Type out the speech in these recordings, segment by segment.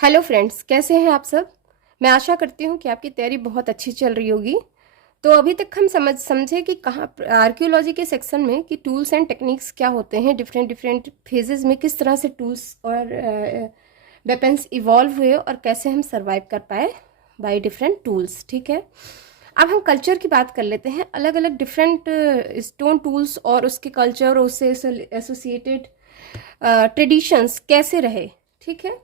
Hello friends, कैसे हैं आप सब। मैं आशा करती हूँ कि आपकी तैयारी बहुत अच्छी चल रही होगी। तो अभी तक हम समझे कि कहाँ आर्कियोलॉजी के सेक्शन में कि टूल्स एंड टेक्निक्स क्या होते हैं, डिफरेंट डिफरेंट फेजेस में किस तरह से टूल्स और वेपन्स इवॉल्व हुए और कैसे हम सरवाइव कर पाए बाय डिफरेंट टूल्स। ठीक है, अब हम कल्चर की बात कर लेते हैं। अलग अलग डिफरेंट स्टोन टूल्स और उसके कल्चर और उससे एसोसिएटेड ट्रेडिशंस कैसे रहे। ठीक है,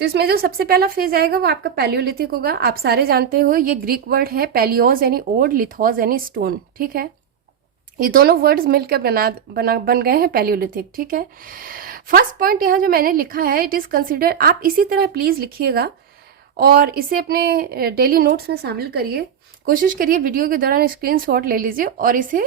तो इसमें जो सबसे पहला फेज आएगा वो आपका पैलियोलिथिक होगा। आप सारे जानते हो ये ग्रीक वर्ड है, पैलियोज यानी ओल्ड, लिथोज यानी स्टोन। ठीक है, ये दोनों वर्ड्स मिलकर बन गए हैं पैलियोलिथिक। ठीक है, फर्स्ट पॉइंट यहाँ जो मैंने लिखा है, इट इज कंसिडर, आप इसी तरह प्लीज लिखिएगा और इसे अपने डेली नोट्स में शामिल करिए। कोशिश करिए वीडियो के दौरान स्क्रीनशॉट ले लीजिए और इसे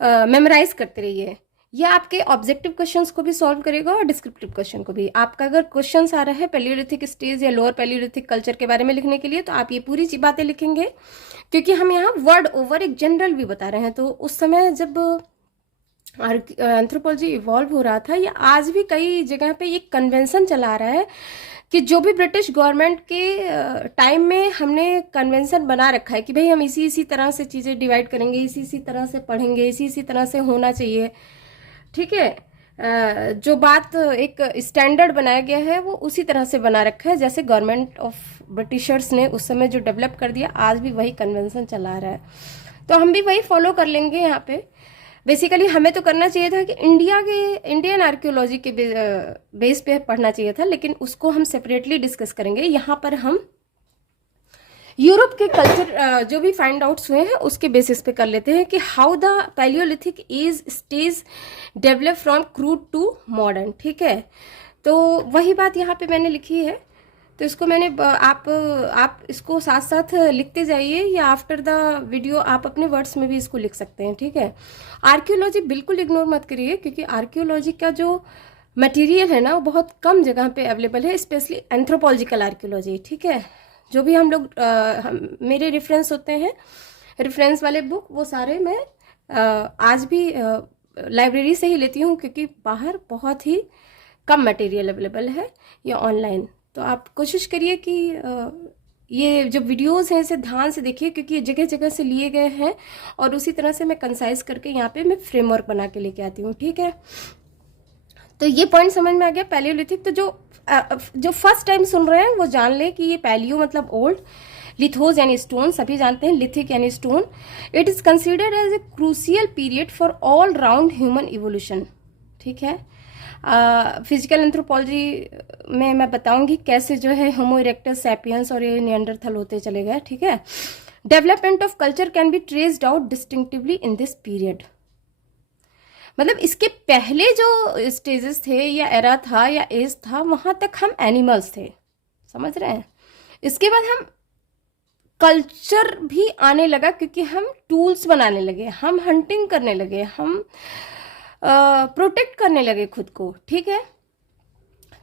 मेमोराइज करते रहिए। यह आपके ऑब्जेक्टिव क्वेश्चंस को भी सॉल्व करेगा और डिस्क्रिप्टिव क्वेश्चन को भी। आपका अगर क्वेश्चंस आ रहा है पैलियोलिथिक स्टेज या लोअर पैलियोलिथिक कल्चर के बारे में लिखने के लिए, तो आप ये पूरी बातें लिखेंगे, क्योंकि हम यहाँ वर्ड ओवर एक जनरल भी बता रहे हैं। तो उस समय जब एंथ्रोपोलॉजी इवॉल्व हो रहा था, या आज भी कई जगह पे ये कन्वेंशन चला रहा है कि जो भी ब्रिटिश गवर्नमेंट के टाइम में हमने कन्वेंशन बना रखा है कि भाई हम इसी इसी तरह से चीज़ें डिवाइड करेंगे, इसी इसी तरह से पढ़ेंगे, इसी इसी तरह से होना चाहिए। ठीक है, जो बात एक स्टैंडर्ड बनाया गया है वो उसी तरह से बना रखा है जैसे गवर्नमेंट ऑफ ब्रिटिशर्स ने उस समय जो डेवलप कर दिया, आज भी वही कन्वेंशन चला रहा है। तो हम भी वही फॉलो कर लेंगे यहाँ पे। बेसिकली हमें तो करना चाहिए था कि इंडियन आर्कियोलॉजी के बेस पे पढ़ना चाहिए था, लेकिन उसको हम सेपरेटली डिस्कस करेंगे। यहाँ पर हम यूरोप के कल्चर जो भी फाइंड आउट्स हुए हैं उसके बेसिस पे कर लेते हैं कि how the palaeolithic age stage develop from crude to modern. ठीक है, तो वही बात यहाँ पे मैंने लिखी है। तो इसको मैंने आप इसको साथ साथ लिखते जाइए, या आफ्टर द वीडियो आप अपने वर्ड्स में भी इसको लिख सकते हैं। ठीक है, आर्कियोलॉजी बिल्कुल इग्नोर मत करिए, क्योंकि आर्कियोलॉजी का जो मटेरियल है ना वो बहुत कम जगह पे अवेलेबल है, स्पेशली एंथ्रोपोलॉजिकल आर्कियोलॉजी। ठीक है, जो भी हम लोग मेरे रेफरेंस होते हैं, रेफरेंस वाले बुक, वो सारे मैं आज भी लाइब्रेरी से ही लेती हूँ, क्योंकि बाहर बहुत ही कम मटेरियल अवेलेबल है या ऑनलाइन। तो आप कोशिश करिए कि ये जो वीडियोस हैं इसे ध्यान से देखिए, क्योंकि ये जगह जगह से लिए गए हैं और उसी तरह से मैं कंसाइज करके यहाँ पे मैं फ्रेमवर्क बना के लेके आती हूँ। ठीक है, तो ये पॉइंट समझ में आ गया पैलियोलिथिक। तो जो फर्स्ट टाइम सुन रहे हैं वो जान ले कि ये पैलियो मतलब ओल्ड, लिथोज यानी स्टोन, सभी जानते हैं, लिथिक यानी stone. It is considered as a crucial period for all round human evolution. ठीक है, फिजिकल एंथ्रोपोलॉजी में मैं बताऊंगी कैसे जो है होमो इरेक्टस, सैपियंस और ये निएंडरथल होते चले गए। ठीक है, development of culture can be traced out distinctively in this period. मतलब इसके पहले जो स्टेजेस थे या एरा था या एज था, वहां तक हम एनिमल्स थे, समझ रहे हैं। इसके बाद हम कल्चर भी आने लगा, क्योंकि हम टूल्स बनाने लगे, हम हंटिंग करने लगे, हम प्रोटेक्ट करने लगे खुद को। ठीक है,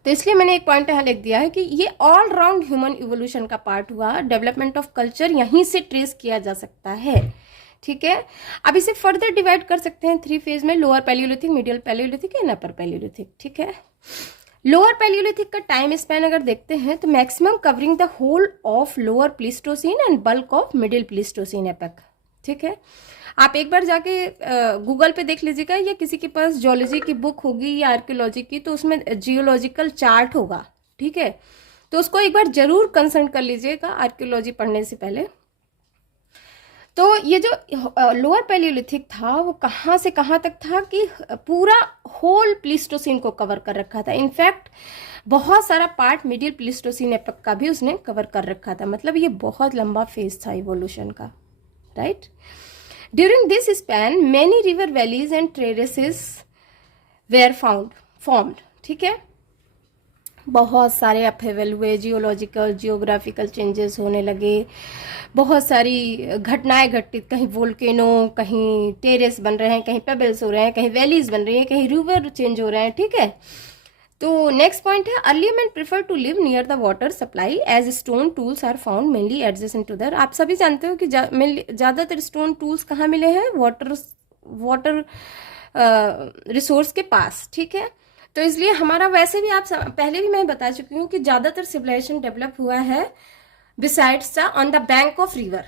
तो इसलिए मैंने एक पॉइंट यहाँ लिख दिया है कि ये ऑल राउंड ह्यूमन इवोल्यूशन का पार्ट हुआ। डेवलपमेंट ऑफ कल्चर यहीं से ट्रेस किया जा सकता है। ठीक है, अब इसे फर्दर डिवाइड कर सकते हैं 3 फेज में, lower Palaeolithic, middle Palaeolithic and upper Palaeolithic. ठीक है, लोअर पैलियोलिथिक का टाइम स्पैन अगर देखते हैं तो maximum covering the whole of lower Pleistocene and bulk of middle Pleistocene epoch. ठीक है, आप एक बार जाके गूगल पे देख लीजिएगा, या किसी के पास जियोलॉजी की बुक होगी या आर्कियोलॉजी की, तो उसमें जियोलॉजिकल चार्ट होगा। ठीक है, तो उसको एक बार जरूर कंसल्ट कर लीजिएगा आर्कियोलॉजी पढ़ने से पहले। तो ये जो लोअर पैलियोलिथिक था वो कहाँ से कहाँ तक था कि पूरा होल प्लीस्टोसीन को कवर कर रखा था। इनफैक्ट बहुत सारा पार्ट मिडिल प्लीस्टोसीन एपक का भी उसने कवर कर रखा था। मतलब ये बहुत लंबा फेज था इवोल्यूशन का, right. During this span many river valleys and terraces were formed. ठीक है, बहुत सारे अपहेवल हुए, जियोलॉजिकल जियोग्राफिकल चेंजेस होने लगे, बहुत सारी घटनाएं घटित, कहीं वोल्केनो, कहीं टेरेस बन रहे हैं, कहीं पेबल्स हो रहे हैं, कहीं वैलीज बन रही हैं, कहीं रिवर चेंज हो रहे हैं। ठीक है, तो नेक्स्ट पॉइंट है, early man prefer to live near the water supply as stone tools are found mainly adjacent to there. आप सभी जानते हो कि ज़्यादातर स्टोन टूल्स कहाँ मिले हैं, वाटर रिसोर्स के पास। ठीक है, तो इसलिए हमारा वैसे भी पहले भी मैं बता चुकी हूँ कि ज़्यादातर सिविलाइजेशन डेवलप हुआ है besides on the bank of river,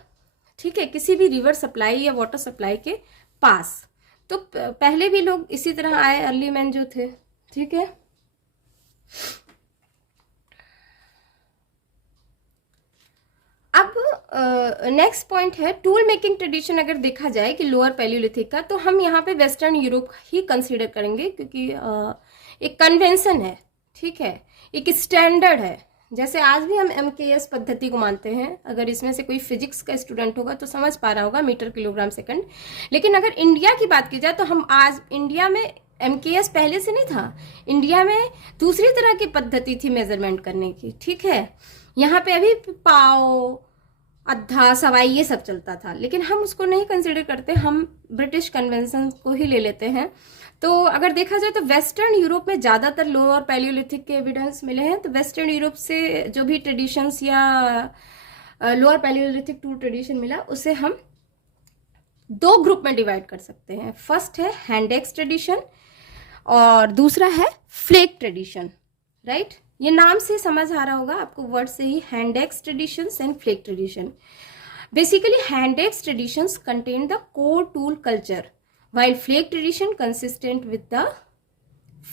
ठीक है, किसी भी रिवर सप्लाई या वाटर सप्लाई के पास। तो पहले भी लोग इसी तरह आए, अर्ली मैन जो थे, ठीक है। अब नेक्स्ट पॉइंट है टूल मेकिंग ट्रेडिशन। अगर देखा जाए कि लोअर पैलियोलिथिक का, तो हम यहाँ पे वेस्टर्न यूरोप ही कंसीडर करेंगे, क्योंकि एक कन्वेंशन है, ठीक है, एक स्टैंडर्ड है। जैसे आज भी हम MKS पद्धति को मानते हैं। अगर इसमें से कोई फिजिक्स का स्टूडेंट होगा तो समझ पा रहा होगा, मीटर किलोग्राम सेकंड। लेकिन अगर इंडिया की बात की जाए तो हम आज इंडिया में MKS पहले से नहीं था, इंडिया में दूसरी तरह की पद्धति थी मेजरमेंट करने की, ठीक है। यहाँ पे अभी पाओ, अद्धा, सवाई ये सब चलता था, लेकिन हम उसको नहीं कंसिडर करते, हम ब्रिटिश कन्वेंशन को ही ले लेते हैं। तो अगर देखा जाए तो वेस्टर्न यूरोप में ज़्यादातर लोअर पैलियोलिथिक के एविडेंस मिले हैं। तो वेस्टर्न यूरोप से जो भी ट्रेडिशंस या लोअर पैलियोलिथिक टूल ट्रेडिशन मिला, उसे हम दो ग्रुप में डिवाइड कर सकते हैं। फर्स्ट है हैंड एक्स ट्रेडिशन और दूसरा है फ्लेक ट्रेडिशन, राइट। ये नाम से समझ आ रहा होगा आपको, वर्ड से ही, hand axe traditions and flake tradition. Basically hand axe traditions contain the core tool culture, while flake tradition consistent with the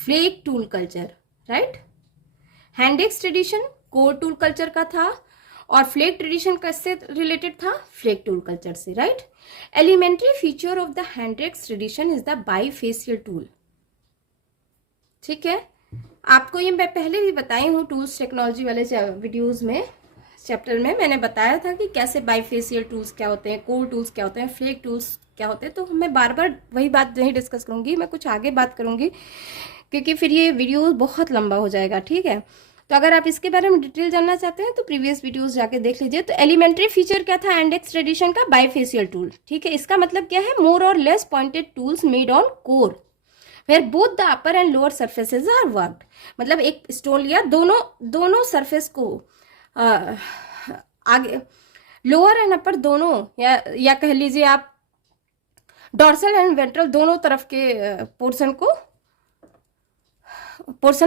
flake tool culture, right? hand axe tradition core tool culture का था और flake tradition कैसे related था? flake tool culture से, right? elementary feature of the hand axe tradition is the bifacial tool, ठीक है। आपको ये मैं पहले भी बताई हूँ टूल्स टेक्नोलॉजी वाले वीडियोज में, चैप्टर में मैंने बताया था कि कैसे बाइफेशियल टूल्स क्या होते हैं, कोर टूल्स क्या होते हैं, फ्लेक टूल्स क्या होते हैं। तो मैं बार बार वही बात नहीं डिस्कस करूंगी, मैं कुछ आगे बात करूंगी, क्योंकि फिर ये वीडियो बहुत लंबा हो जाएगा, ठीक है। तो अगर आप इसके बारे में डिटेल जानना चाहते हैं तो प्रीवियस वीडियोस जाके देख लीजिए। तो एलिमेंट्री फीचर क्या था हैंड एक्स ट्रेडिशन का? बाइफेशियल टूल, ठीक है। इसका मतलब क्या है? मोर और less pointed tools made on core where both the upper and lower surfaces are worked. मतलब एक स्टोन लिया, दोनों सरफेस को आगे लोअर एंड अपर दोनों, या कह लीजिए आप डॉर्सल एंड वेंट्रल दोनों तरफ के पोर्शन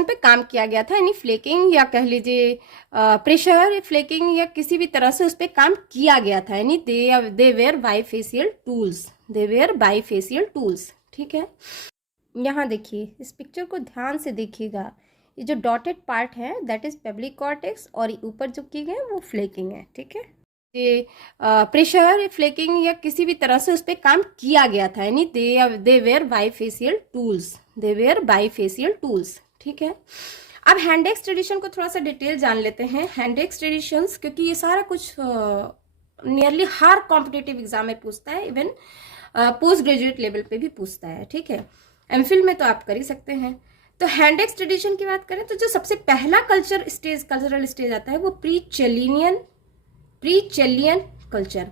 पे काम किया गया था। यानी फ्लेकिंग या कह लीजिए प्रेशर फ्लेकिंग या किसी भी तरह से उस पर काम किया गया था। यानी दे वेयर बाइफेशियल टूल्स, ठीक है। यहाँ देखिए, इस पिक्चर को ध्यान से देखिएगा, ये जो डॉटेड पार्ट है दैट इज पेबली कॉर्टेक्स और ऊपर जो किए गए वो फ्लेकिंग है, ठीक है। ये प्रेशर फ्लेकिंग या किसी भी तरह से उस पर काम किया गया था। यानी दे वेयर बाइफेशियल टूल्स, ठीक है। अब हैंड एक्स ट्रेडिशन को थोड़ा सा डिटेल जान लेते हैं। हैंड एक्स ट्रेडिशंस, क्योंकि ये सारा कुछ नियरली हर कॉम्पिटिटिव एग्जाम में पूछता है, इवन पोस्ट ग्रेजुएट लेवल पे भी पूछता है, ठीक है। एमफिल में तो आप कर ही सकते हैं। तो हैंड एक्स ट्रेडिशन की बात करें तो जो सबसे पहला कल्चरल स्टेज आता है वो प्री चेलियन कल्चर।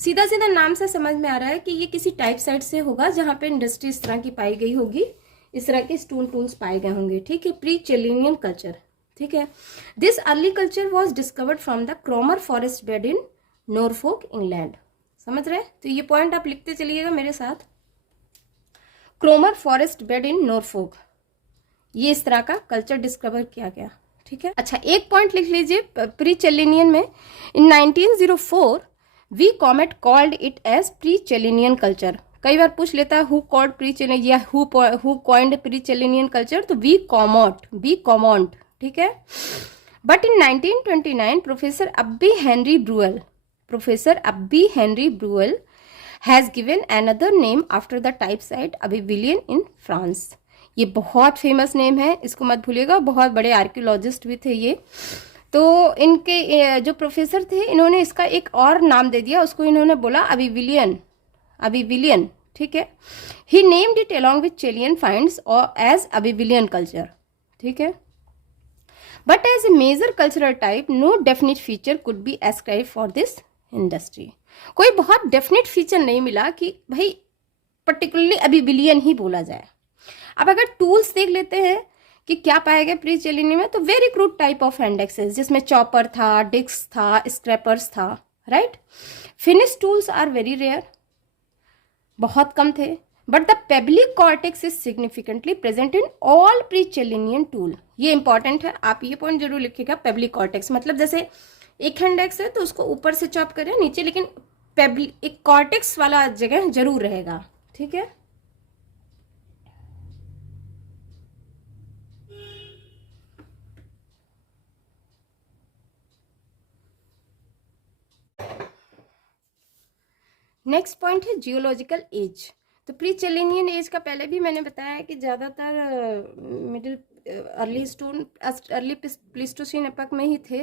सीधा सीधा नाम से समझ में आ रहा है कि ये किसी टाइप साइट से होगा जहां पे इंडस्ट्री इस तरह की पाई गई होगी, इस तरह के स्टोन टूल्स पाए गए होंगे, ठीक है। प्री चेलियन कल्चर, ठीक है। This early culture was discovered from the क्रोमर forest bed in Norfolk, England. समझ रहे? तो ये पॉइंट आप लिखते चलिएगा मेरे साथ। क्रोमर फॉरेस्ट बेड इन नॉरफोक, ये इस तरह का कल्चर डिस्कवर किया गया, ठीक है। अच्छा, एक पॉइंट लिख लीजिए प्री चेलिनियन में। In 1904 we comment called it as pre Chellean culture. कई बार पूछ लेता है हु कॉल्ड प्री चेलिनियन या who coined pre Chellean culture, तो वी कॉमॉन्ट, ठीक है। But in 1929 professor Abbé Henri Breuil has given another name after the type site Abbevillian in France. ये बहुत फेमस नेम है, इसको मत भूलिएगा, बहुत बड़े आर्कियोलॉजिस्ट भी थे ये। तो इनके जो प्रोफेसर थे, इन्होंने इसका एक और नाम दे दिया, उसको इन्होंने बोला अबिविलियन, ठीक है। He named it along with Chellean finds और एज अबिविलियन कल्चर, ठीक है। But as a major cultural type no definite feature could be ascribe for this industry. कोई बहुत डेफिनेट फीचर नहीं मिला कि भाई पर्टिकुलरली अबिविलियन ही बोला जाए। अब अगर टूल्स देख लेते हैं कि क्या पाया गया प्री चेलिनियन में, तो very crude type of hand axes, जिसमें चॉपर था, डिस्क था, स्क्रैपर्स था, right. Finish tools are very rare, बहुत कम थे। But the pebbly cortex is significantly present in all pre Chellean tool. ये इंपॉर्टेंट है, आप ये पॉइंट जरूर लिखिएगा। पेबली कॉर्टेक्स मतलब जैसे एक हैंडेक्स है तो उसको ऊपर से चॉप करें नीचे, लेकिन पेबली एक कॉर्टेक्स वाला जगह जरूर रहेगा, ठीक है। नेक्स्ट पॉइंट है जियोलॉजिकल एज। तो प्री चेलिनियन एज का पहले भी मैंने बताया है कि ज़्यादातर मिडिल अर्ली प्लीस्टोसीन एपक में ही थे।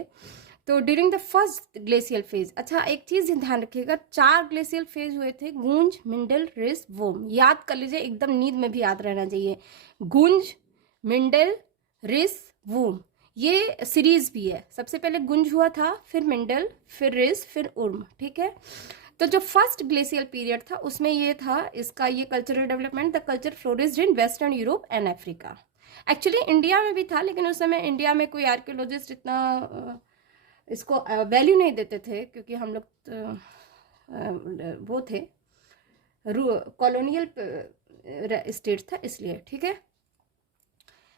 तो during the first glacial phase, अच्छा एक चीज़ ध्यान रखिएगा, 4 ग्लेशियल फेज हुए थे, गूंज, मिंडल, रिस, वोम। याद कर लीजिए, एकदम नींद में भी याद रहना चाहिए। गूंज, मिंडल, रिस, वोम, ये सीरीज भी है। सबसे पहले गुंज हुआ था, फिर मिंडल, फिर रिस, फिर उर्म, ठीक है। तो जो फर्स्ट ग्लेशियल पीरियड था उसमें ये था, इसका ये cultural development, the culture flourished in western Europe and Africa. Actually India में भी था, लेकिन उस समय इंडिया में कोई आर्कियोलॉजिस्ट इतना इसको वैल्यू नहीं देते थे, क्योंकि हम लोग वो थे, कॉलोनियल स्टेट था, इसलिए, ठीक है।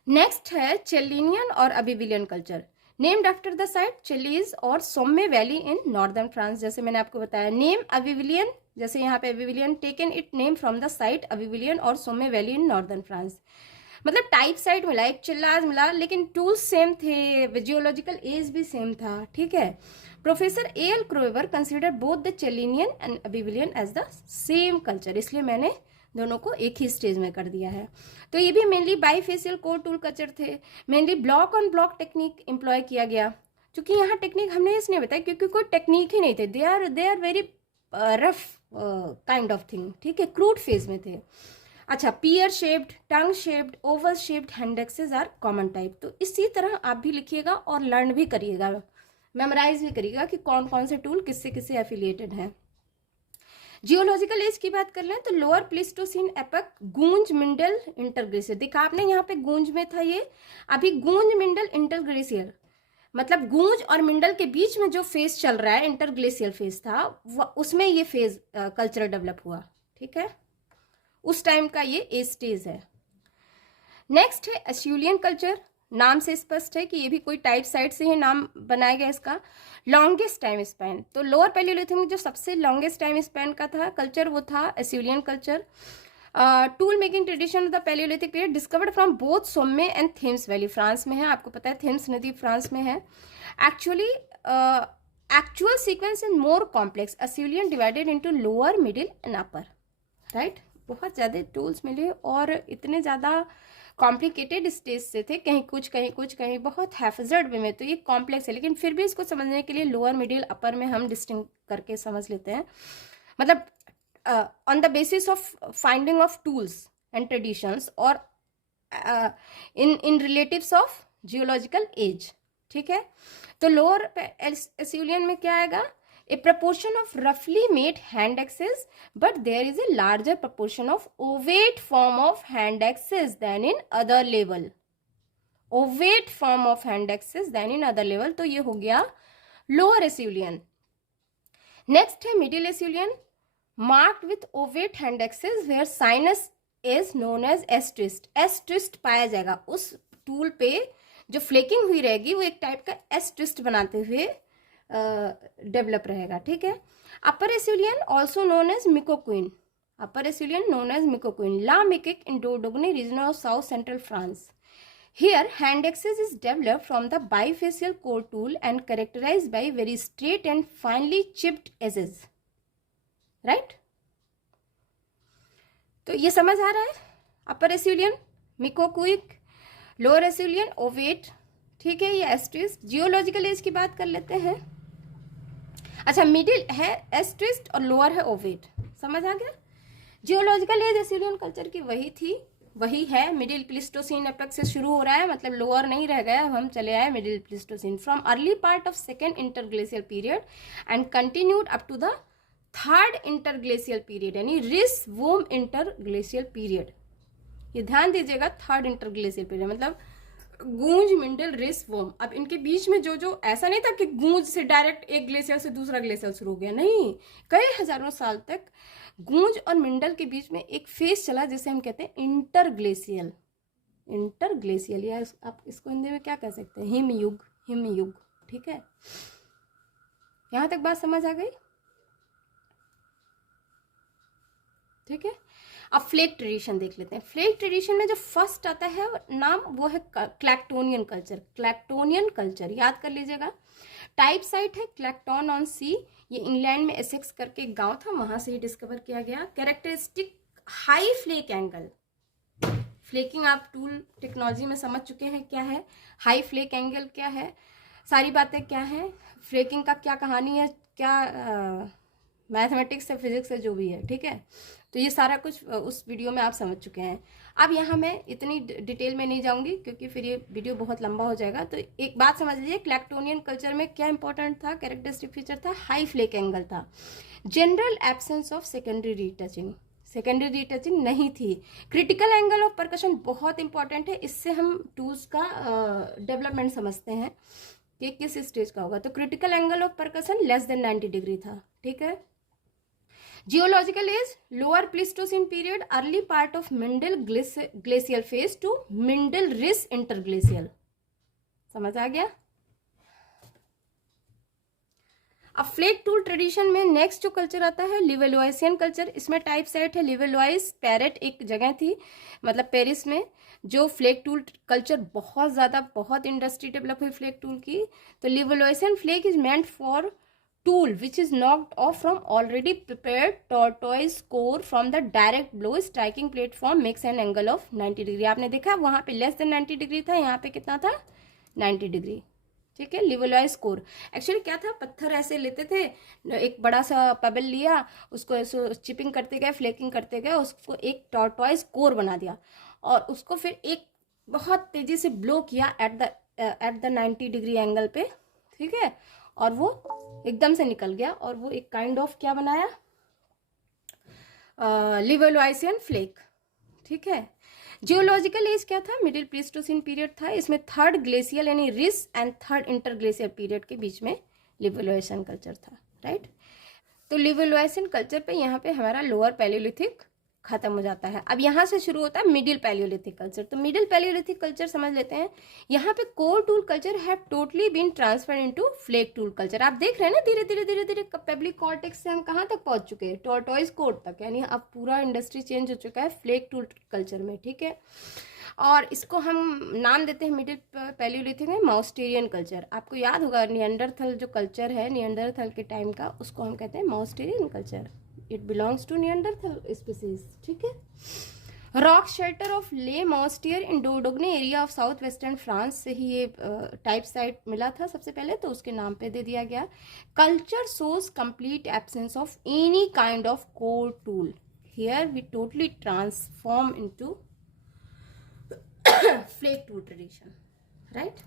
नेक्स्ट है चेलिनियन और Abbevillian culture, named after the site Chelles और Somme valley in northern France. जैसे मैंने आपको बताया, नेम अबिविलियन, जैसे यहाँ पे Abbevillian, taken it name from the site Abbevillian और Somme valley in northern France. मतलब टाइप साइट मिला, एक चिल्लाज मिला, लेकिन टूल्स सेम थे, जियोलॉजिकल एज भी सेम था, ठीक है। Professor A L. Kroeber consider both the Chellean and Abbevillian as the same culture, इसलिए मैंने दोनों को एक ही स्टेज में कर दिया है। तो ये भी mainly bifacial core tool culture थे, mainly block on block technique employ किया गया। क्योंकि यहाँ टेक्निक हमने इसलिए बताया क्योंकि कोई टेक्निक ही नहीं थे, they are very rough kind of thing, ठीक है, क्रूड फेज में थे। अच्छा, pear shaped, tongue shaped, oval shaped handaxes are common type. तो इसी तरह आप भी लिखिएगा और लर्न भी करिएगा, मेमोराइज भी करिएगा कि कौन कौन से टूल किससे किससे एफिलिएटेड हैं। जियोलॉजिकल एज की बात कर लें तो लोअर प्लीस्टोसीन एपक, गूंज, मिंडल, इंटरग्लेशियर। देखा आपने यहाँ पे गूंज में था ये, अभी गूंज, मिंडल, इंटरग्लेशियर, मतलब गूंज और मिंडल के बीच में जो फेज चल रहा है, इंटरग्लेशियल फेज था, उसमें ये फेज कल्चर डेवलप हुआ, ठीक है, उस टाइम का ये एज स्टेज है। नेक्स्ट है एस्यूलियन कल्चर, नाम से स्पष्ट है कि ये भी कोई टाइप साइट से ही नाम बनाया गया इसका। लॉन्गेस्ट टाइम स्पैन, तो लोअर पैलियोलिथिक में जो सबसे लॉन्गेस्ट टाइम स्पैन का था कल्चर, वो था Acheulian culture. Tool making tradition of the Palaeolithic period discovered from both Somme and Thames valley, France में है, आपको पता है थेम्स नदी फ्रांस में है। Actually actual sequence is more complex, Acheulian divided into lower, middle and upper, right. बहुत ज़्यादा टूल्स मिले और इतने ज़्यादा कॉम्प्लिकेटेड स्टेज से थे, कहीं कुछ कहीं कुछ, कहीं बहुत हैफजर्ड वे में, तो ये कॉम्प्लेक्स है, लेकिन फिर भी इसको समझने के लिए लोअर, मिडिल, अपर में हम डिस्टिंग करके समझ लेते हैं। मतलब on the basis of finding of tools and traditions और इन रिलेटिव्स ऑफ जियोलॉजिकल एज, ठीक है। तो लोअर एस्यूलियन में क्या आएगा, a proportion of roughly made hand axes, but there is a larger proportion of ovate form of hand axes than in other level, ovate form of hand axes than in other level। तो ये हो गया lower एस्यूलियन। Next है middle एस्यूलियन, marked with ovate hand axes where sinus is known as S twist, S twist पाया जाएगा उस tool पे, जो फ्लेकिंग हुई रहेगी वो एक टाइप का S twist बनाते हुए डेवलप रहेगा, ठीक है। Upper Acheulian also known as Micoquian, upper Acheulian known as Micoquian, la Micoque in Dordogne region of south central France. Here hand axes is developed from the bifacial core tool and characterised by very straight and finely chipped edges, right. तो ये समझ आ रहा है, upper एस्यूलियन मिकोक्विक, lower एस्यूलियन Ovett, ठीक है, ये S twist. Geological as की बात कर लेते हैं। अच्छा, मिडिल है एस ट्विस्ट और लोअर है ओवेट, समझ आ गया। जियोलॉजिकल एज एस्यूलियन कल्चर की वही थी, वही है, मिडिल प्लीस्टोसीन एपक से शुरू हो रहा है, मतलब लोअर नहीं रह गया, हम चले आए middle Pleistocene, from early part of second interglacial period and continued up to the third interglacial period, यानी रिस वोम इंटरग्लेशियल पीरियड। ये ध्यान दीजिएगा, थर्ड इंटरग्लेशियल पीरियड मतलब गूंज, मिंडल, रिस, वोम। अब इनके बीच में जो ऐसा नहीं था कि गूंज से डायरेक्ट एक ग्लेशियर से दूसरा ग्लेशियर शुरू हो गया, नहीं, कई हजारों साल तक गूंज और मिंडल के बीच में एक फेज चला जिसे हम कहते हैं इंटरग्लेशियल। इंटरग्लेशियल या आप इसको हिंदी में क्या कह सकते हैं, हिमयुग, हिमयुग। ठीक है, यहां तक बात समझ आ गई? ठीक है, अब फ्लेक ट्रेडिशन देख लेते हैं। फ्लेक ट्रेडिशन में जो फर्स्ट आता है नाम वो है क्लैक्टोनियन कल्चर। क्लैक्टोनियन कल्चर याद कर लीजिएगा। टाइप साइट है क्लैक्टोन ऑन सी, ये इंग्लैंड में एसेक्स करके एक गांव था, वहां से ही डिस्कवर किया गया। Characteristic high flake angle. Flaking आप टूल टेक्नोलॉजी में समझ चुके हैं क्या है, हाई फ्लेक एंगल क्या है, सारी बातें क्या है, फ्लेकिंग का क्या कहानी है, क्या मैथमेटिक्स से, फिजिक्स से जो भी है। ठीक है, तो ये सारा कुछ उस वीडियो में आप समझ चुके हैं। अब यहाँ मैं इतनी डिटेल में नहीं जाऊंगी क्योंकि फिर ये वीडियो बहुत लंबा हो जाएगा। तो एक बात समझ लीजिए, क्लैक्टोनियन कल्चर में क्या इंपॉर्टेंट था, कैरेक्टरिस्टिक फीचर था, हाई फ्लेक एंगल था, general absence of secondary retouching, secondary retouching नहीं थी। क्रिटिकल एंगल ऑफ परकशन बहुत इंपॉर्टेंट है, इससे हम टूल्स का डेवलपमेंट समझते हैं कि किस स्टेज का होगा। तो critical angle of percussion less than 90 degree था। ठीक है, geological age lower Pleistocene period, early part of Mindel glacial phase to Mindel Riss interglacial. समझ आ गया? अब फ्लेक टूल ट्रेडिशन में नेक्स्ट जो कल्चर आता है लिवेलोइसियन कल्चर। इसमें टाइप सेट है लिवेलोइस पैरेट, एक जगह थी मतलब पेरिस में, जो फ्लेक टूल कल्चर बहुत ज़्यादा, बहुत इंडस्ट्री डेवलप हुई फ्लेक टूल की। तो Levalloisian flake is meant for tool which is knocked off from already prepared tortoise core from the direct blow striking platform makes an angle of 90 degree. आपने देखा वहां पे लेस देन 90 डिग्री था, यहाँ पे कितना था, 90 डिग्री। ठीक है, लिवेलॉइस कोर एक्चुअली क्या था, पत्थर ऐसे लेते थे, एक बड़ा सा पेबल लिया, उसको ऐसे चिपिंग करते गए, फ्लेकिंग करते गए, उसको एक टॉर्टॉइस कोर बना दिया और उसको फिर एक बहुत तेजी से ब्लो किया एट द 90 डिग्री एंगल पे। ठीक है, और वो एकदम से निकल गया और वो एक काइंड ऑफ क्या बनाया, लिवेलोइसियन फ्लेक। ठीक है, जियोलॉजिकल एज क्या था, मिडिल प्लीस्टोसिन पीरियड था। इसमें थर्ड ग्लेशियल यानी रिस एंड थर्ड इंटरग्लेशियल पीरियड के बीच में लिवेलोइसियन कल्चर था। राइट, तो लिवेलोइसियन कल्चर पे यहाँ पे हमारा लोअर पैलियोलिथिक खत्म हो जाता है। अब यहाँ से शुरू होता है मिडिल पैलियोलिथिक कल्चर। तो मिडिल पैलियोलिथिक कल्चर समझ लेते हैं। यहाँ पे core tool culture have totally been transferred into flake tool culture. आप देख रहे हैं ना, धीरे धीरे धीरे धीरे पेबलिक कॉर्टेक्स से हम कहाँ तक पहुंच चुके हैं, टॉर्टोइस कोर तक, यानी अब पूरा इंडस्ट्री चेंज हो चुका है फ्लेक टूल कल्चर में। ठीक है, और इसको हम नाम देते हैं मिडिल पैलियोलिथिक में माउस्टेरियन कल्चर। आपको याद होगा नियंडरथल जो कल्चर है नियंडरथल के टाइम का, उसको हम कहते हैं Mousterian culture. It belongs to Neanderthal species. ठीक है, rock shelter of Le Moustier in Dordogne area of south western France से ही ये टाइप साइट मिला था सबसे पहले, तो उसके नाम पे दे दिया गया। Culture shows complete absence of any kind of core tool, here we totally transform into flake tool tradition. Right,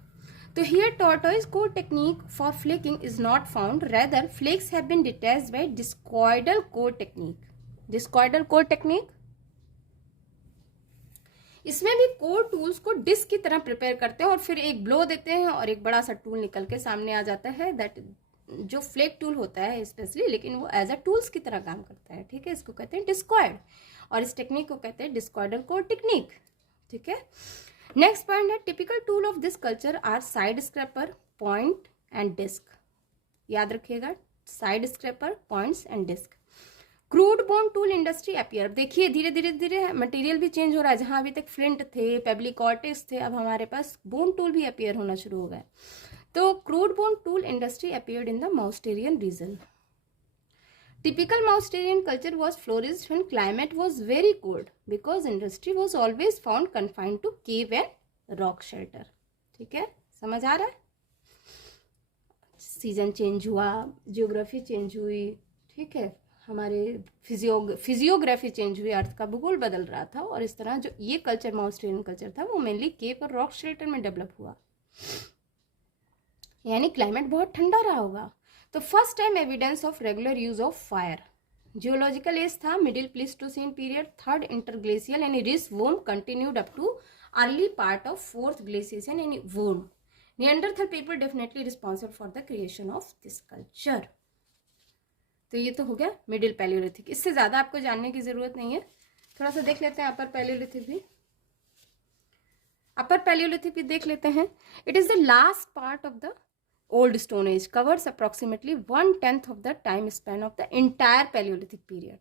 so here tortoise core technique for flaking is not found, rather flakes have been detached by discoidal core technique. Discoidal core technique, इसमें भी core tools को disc की तरह prepare करते हैं और फिर एक ब्लो देते हैं और एक बड़ा सा टूल निकल के सामने आ जाता है। दैट जो फ्लेक टूल होता है स्पेशली, लेकिन वो एज अ टूल्स की तरह काम करता है। ठीक है, इसको कहते हैं डिस्कॉइड और इस टेक्निक को कहते हैं डिस्कॉइडल कोर टेक्निक। ठीक है, नेक्स्ट पॉइंट है typical tool of this culture are side scraper, point and disc. याद रखिएगा, side scraper, points and disc. Crude bone tool industry appear. देखिए धीरे धीरे धीरे मटेरियल भी चेंज हो रहा है, जहां अभी तक फ्लिंट थे, पेबली कॉर्टेक्स थे, अब हमारे पास बोन टूल भी अपियर होना शुरू हो गए। तो crude bone tool industry appeared in the Mousterian region. Typical Mousterian culture was flourished when climate was very cold because industry was always found confined to cave and rock shelter. ठीक है, समझ आ रहा है? सीजन चेंज हुआ, geography change हुई, ठीक है, हमारे फिजियोग्राफी चेंज हुई, अर्थ का भूगोल बदल रहा था और इस तरह जो ये कल्चर माउस्टेरियन कल्चर था वो मेनली केव और रॉक शेल्टर में डेवलप हुआ, यानी क्लाइमेट बहुत ठंडा रहा होगा। तो first time evidence of regular use of fire. Geological age था middle Pleistocene period, third interglacial यानी Riss Würm continued up to early part of fourth glacial यानी Würm. Neanderthal people definitely responsible for the creation of this culture. तो ये तो हो गया middle Palaeolithic. इससे ज़्यादा आपको जानने की ज़रूरत नहीं है। थोड़ा सा देख लेते हैं अपर पैलियोलिथिक भी। अपर पैलियोलिथिक भी देख लेते हैं। It is the last part of the old stone age, covers approximately 1/10 of the time span of the entire Palaeolithic period.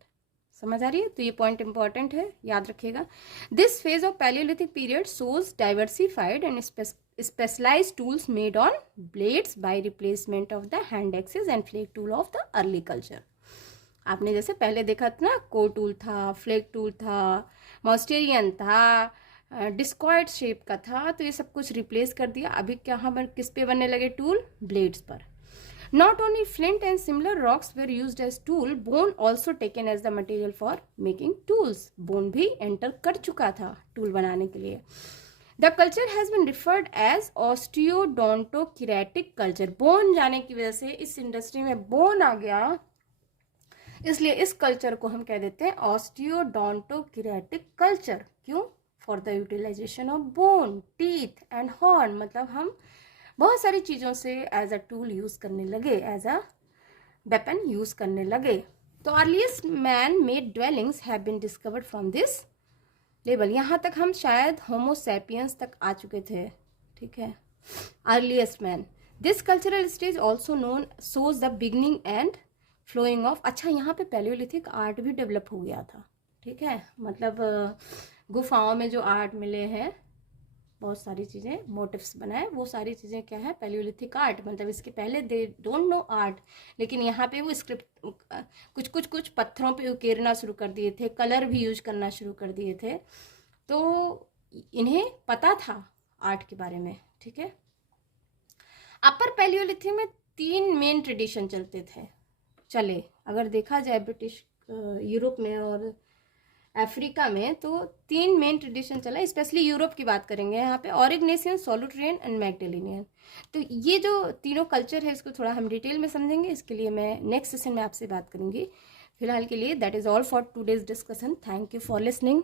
समझ आ रही है? तो ये पॉइंट इंपॉर्टेंट है, याद रखिएगा। This phase of Palaeolithic period shows diversified and specialized tools made on blades by replacement of the hand axes and flake tool of the early culture। आपने जैसे पहले देखा था ना, को टूल था, फ्लेक टूल था, मॉस्टेरियन था, डिस्कॉइड शेप का था, तो ये सब कुछ रिप्लेस कर दिया। अभी कहाँ पर किस पे बनने लगे टूल? ब्लेड्स पर। Not only flint and similar rocks were used as tool, bone also taken as the material for making tools। bone भी एंटर कर चुका था टूल बनाने के लिए। The culture has been referred as osteodontocheratic culture। Bone जाने की वजह से इस इंडस्ट्री में बोन आ गया, इसलिए इस कल्चर को हम कह देते हैं osteodontocheratic culture। क्यों? For the utilization of bone, teeth and horn। मतलब हम बहुत सारी चीज़ों से एज अ टूल यूज़ करने लगे, एज अ वेपन यूज़ करने लगे। तो earliest man made dwellings have been discovered from this level. यहाँ तक हम शायद होमोसैपियंस तक आ चुके थे, ठीक है। Earliest man. This cultural stage also known shows the beginning and flowing of. अच्छा, यहाँ पे पैलियोलिथिक आर्ट भी डेवलप हो गया था, ठीक है। मतलब गुफाओं में जो आर्ट मिले हैं, बहुत सारी चीज़ें, मोटिव्स बनाए, वो सारी चीज़ें क्या है? Palaeolithic art. मतलब इसके पहले दे डोंट नो आर्ट, लेकिन यहाँ पे वो स्क्रिप्ट कुछ पत्थरों पे उकेरना शुरू कर दिए थे, कलर भी यूज करना शुरू कर दिए थे, तो इन्हें पता था आर्ट के बारे में, ठीक है। अपर पैलियोलिथिक में 3 मेन ट्रेडिशन चले। अगर देखा जाए ब्रिटिश यूरोप में और अफ्रीका में, तो 3 मेन ट्रेडिशन चला। स्पेशली यूरोप की बात करेंगे यहाँ पे, ऑरिगनेशियन, सोलुट्रियन एंड मैगडेलिनियन। तो ये जो तीनों कल्चर है, इसको थोड़ा हम डिटेल में समझेंगे। इसके लिए मैं नेक्स्ट सेशन में आपसे बात करूँगी। फिलहाल के लिए that is all for today's discussion. Thank you for listening.